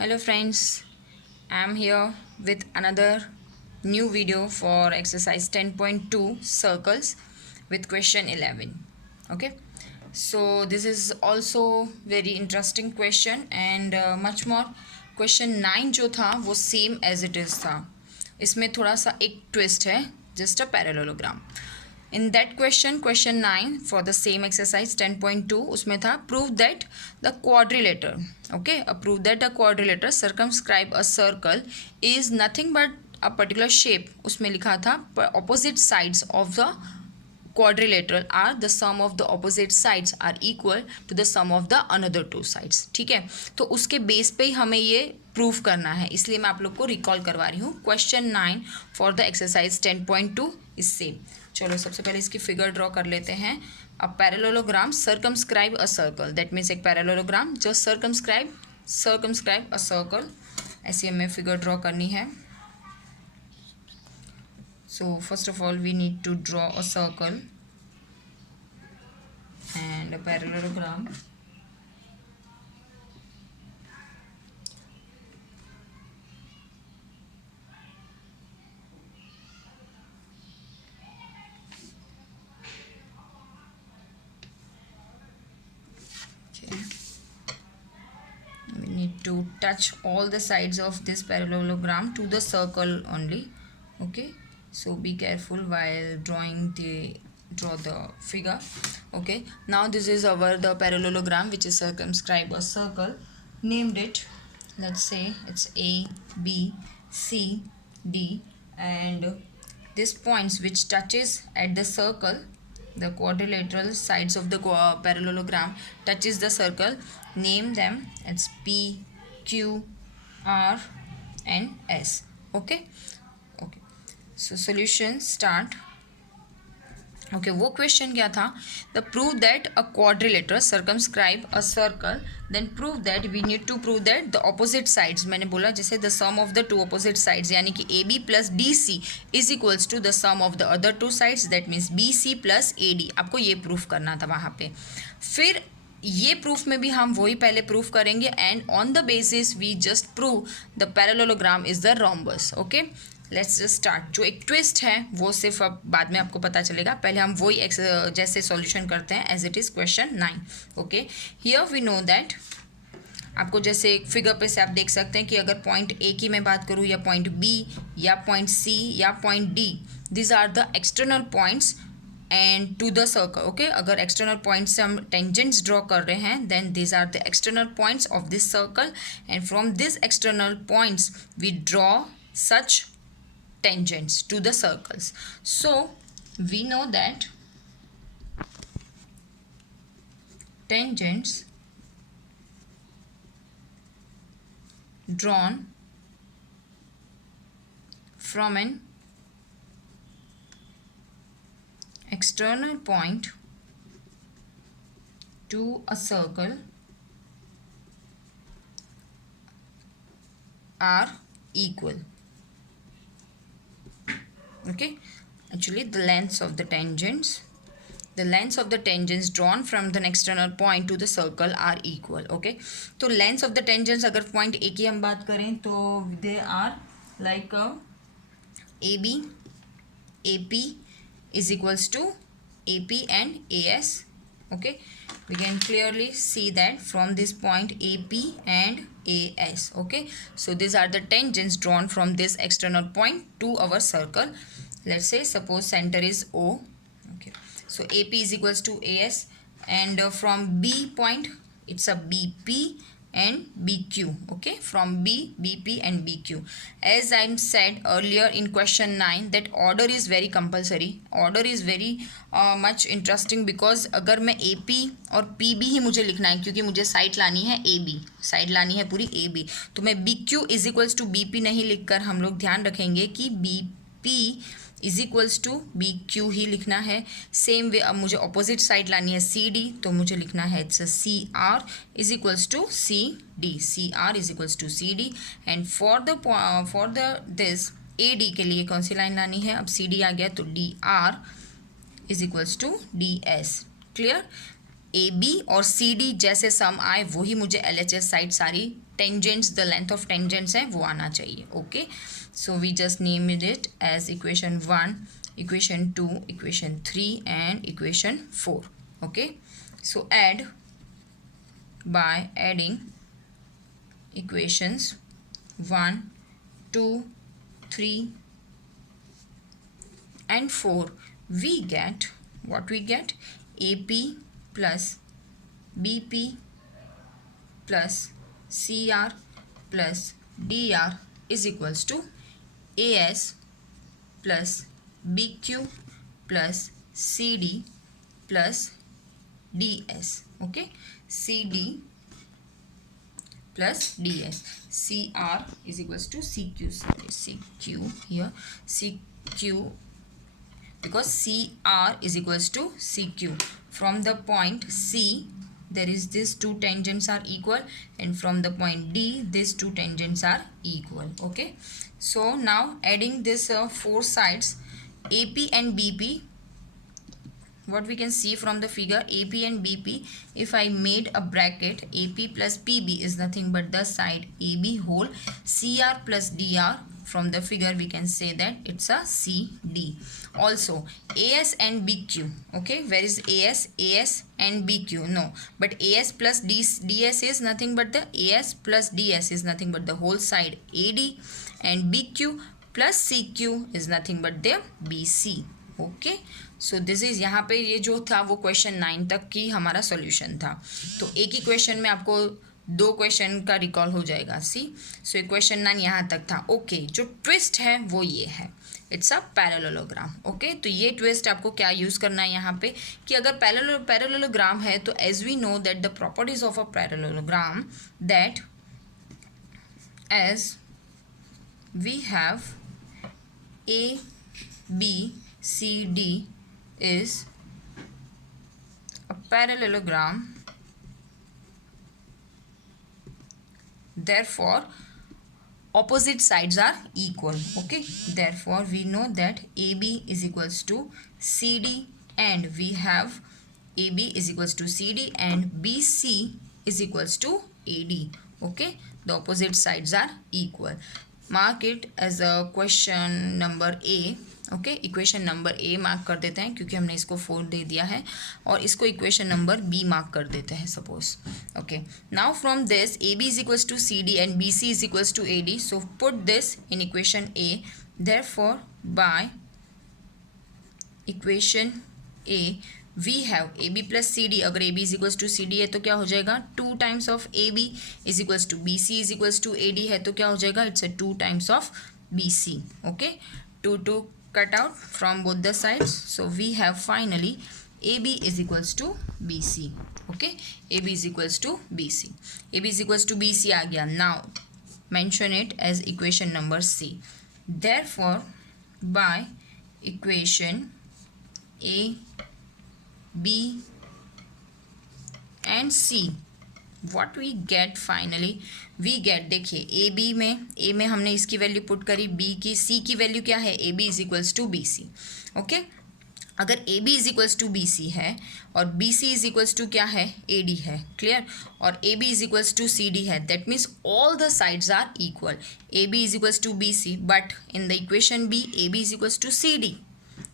Hello friends, I am here with another new video for exercise 10.2 circles with question 11. Okay, so this is also very interesting question and much more. Question 9 जो था वो same as it is था. इसमें थोड़ा सा एक twist है, just a parallelogram. In that question 9 for the same exercise 10.2 उसमें था prove that the quadrilateral, okay, prove that a quadrilateral circumscribe a circle is nothing but a particular shape. उसमें लिखा था opposite sides of the quadrilateral are the sum of the opposite sides are equal to the sum of the another two sides. ठीक है, तो उसके बेस पे ही हमें ये प्रूव करना है, इसलिए मैं आप लोग को रिकॉल करवा रही हूँ. क्वेश्चन 9 for the exercise 10.2 is same. चलो सबसे पहले इसकी फिगर ड्रॉ कर लेते हैं. A parallelogram circumscribe a circle, that means एक पैरेललोग्राम जो सर्कमस्क्राइब अ सर्कल, ऐसी हमें फिगर ड्रॉ करनी है. So first of all we need to draw a circle and a parallelogram. Okay. We need to touch all the sides of this parallelogram to the circle only. Okay, so be careful while draw the figure. Okay, now this is our the parallelogram which is circumscribe a circle. Named it, let's say it's A, B, C, D, and these points which touches at the circle, the quadrilateral sides of the parallelogram touches the circle, name them. It's P, Q, R and S. Okay, okay, so solution start. Okay वो question क्या था, the prove that a quadrilateral circumscribe a circle, then prove that we need to prove that the opposite sides. मैंने बोला जैसे the sum of the two opposite sides, यानी कि A B plus D C is equals to the sum of the other two sides, that means B C plus A D. आपको ये प्रूफ करना था वहाँ पे. फिर ये प्रूफ में भी हम वही पहले प्रूफ करेंगे and on the basis we just prove the parallelogram is the rhombus. Okay, let's start. जो एक ट्विस्ट है वो सिर्फ अब बाद में आपको पता चलेगा, पहले हम वही जैसे सॉल्यूशन करते हैं as it is question 9. Okay, here we know that, आपको जैसे एक फिगर पे से आप देख सकते हैं कि अगर पॉइंट ए की मैं बात करूँ या पॉइंट बी या पॉइंट सी या point D, these are the external points and to the circle. Okay, अगर एक्सटर्नल पॉइंट्स से हम टेंजेंट्स ड्रॉ कर रहे हैं then these are the external points of this circle and from this external points we draw such tangents to the circles. So we know that tangents drawn from an external point to a circle are equal. Okay, actually the lengths of the tangents drawn from the external point to the circle are equal. Okay, तो lengths of the tangents अगर point A की हम बात करें तो they are like AB, AP is equals to AP and AS. Okay, we can clearly see that from this point AP and AS. Okay, so these are the tangents drawn from this external point to our circle. Let's say suppose center is O. Okay, so AP is equals to AS and from B point it's a BP and BQ. Okay, from B, BP and BQ. As I said earlier in question 9 that order is very compulsory, order is very much interesting because अगर मैं AP और PB ही मुझे लिखना है क्योंकि मुझे साइड लानी है AB, साइड लानी है पूरी AB, तो मैं BQ is equals to BP नहीं लिखकर हम लोग ध्यान रखेंगे कि BP is equals to B Q ही लिखना है. सेम वे अब मुझे ऑपोजिट साइड लानी है सी डी, तो मुझे लिखना है it's C R is equals to C D, C R is equals to C D. And for the this A D के लिए कौन सी लाइन लानी है, अब सी डी आ गया तो D R is equals to D S. Clear. A B और सी डी जैसे सम आए वही मुझे एल एच एस साइड सारी tangents, the length of tangents हैं वो आना चाहिए. Okay, so we just name it as equation 1, equation 2, equation 3 and equation 4. Okay, so add by adding equations 1, 2, 3 and 4, we get what we get, AP plus BP plus CR plus DR is equals to AS plus BQ plus CD plus DS. Okay, CD plus DS. CR is equals to CQ. Sorry, CQ here. CQ, because CR is equals to CQ. From the point C, there is these two tangents are equal, and from the point D, these two tangents are equal. Okay, so now adding this four sides, AP and BP, what we can see from the figure, AP and BP, if I made a bracket, AP plus PB is nothing but the side AB whole, CR plus DR, from the figure we can say that it's a CD. Also AS and BQ. Okay, where is AS? AS and BQ, no, but AS plus DS is nothing but the AS plus DS is nothing but the whole side AD, and BQ plus CQ is nothing but their BC. Okay, so this is, यहाँ पे ये जो था वो क्वेश्चन 9 तक की हमारा सॉल्यूशन था. तो एक ही क्वेश्चन में आपको दो क्वेश्चन का रिकॉल हो जाएगा. सी, सो क्वेश्चन 9 यहाँ तक था. ओके, जो ट्विस्ट है वो ये है, इट्स अ पैरेललोग्राम. ओके, तो ये ट्विस्ट आपको क्या यूज़ करना है यहाँ पे कि अगर पैरेललोग्राम है तो as we know that the properties of a parallelogram, that as we have A B CD is a parallelogram, therefore opposite sides are equal. Okay, therefore we know that AB is equals to CD, and we have AB is equals to CD and BC is equals to AD. Okay, the opposite sides are equal. Mark it as a question number A. Okay, equation number A mark कर देते हैं क्योंकि हमने इसको 4 दे दिया है, और इसको इक्वेशन नंबर बी मार्क कर देते हैं suppose. Okay, now from this A B is equals to C D and B C is equals to A D, so put this in equation A. Therefore by equation A we have A B plus C D. अगर A B is equals to C D है तो क्या हो जाएगा, 2 times of A B is equals to B C is equals to A D है तो क्या हो जाएगा, it's a 2 times of B C. Okay, 2 cut out from both the sides, so we have finally AB is equals to BC. Okay, AB is equals to BC. AB is equals to BC आ गया. Now mention it as equation number C. Therefore by equation A, B and C, what we get finally, we get, देखिए ए में हमने इसकी value put करी, बी की, सी की value क्या है, A B is equals to B C. Okay, अगर A B is equals to B C है और B C is equals to क्या है, ए डी है, क्लियर, और A B is equals to C D है, that means all the sides are equal. A B is equals to B C, but in the equation B A B is equals to C D,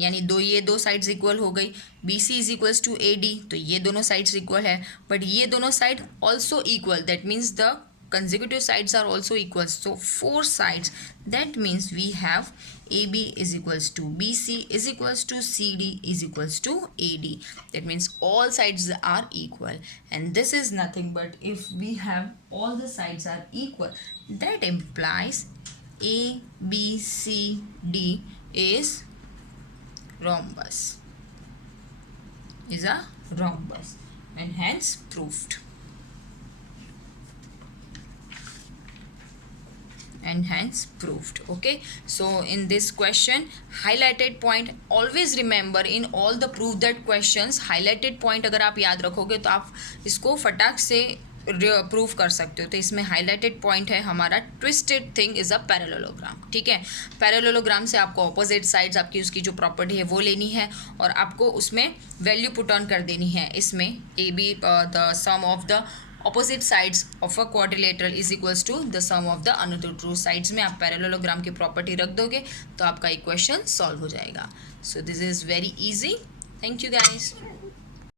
यानी ये दो sides equal हो गई. B C is equals to A D, तो ये दोनों sides equal है, but ये दोनों side also equal, that means the consecutive sides are also equal. So 4 sides, that means we have AB is equals to BC is equals to CD is equals to AD. That means all sides are equal, and this is nothing but if we have all the sides are equal, that implies ABCD is rhombus, is a rhombus, and hence proved. And hence proved. Okay, so in this question highlighted point, always remember in all the prove that questions highlighted point अगर आप याद रखोगे तो आप इसको फटाक से प्रूव कर सकते हो। तो इसमें हाईलाइटेड पॉइंट है हमारा twisted thing is a parallelogram. ठीक है, पैरेललोग्राम से आपको ऑपोजिट साइड्स आपकी उसकी जो प्रॉपर्टी है वो लेनी है और आपको उसमें वैल्यू पुट ऑन कर देनी है। इसमें A B the sum of the opposite sides of a quadrilateral is equals to the sum of the another two sides में आप पैरेललोग्राम की प्रॉपर्टी रख दोगे तो आपका इक्वेशन सॉल्व हो जाएगा। So this is very easy. Thank you guys.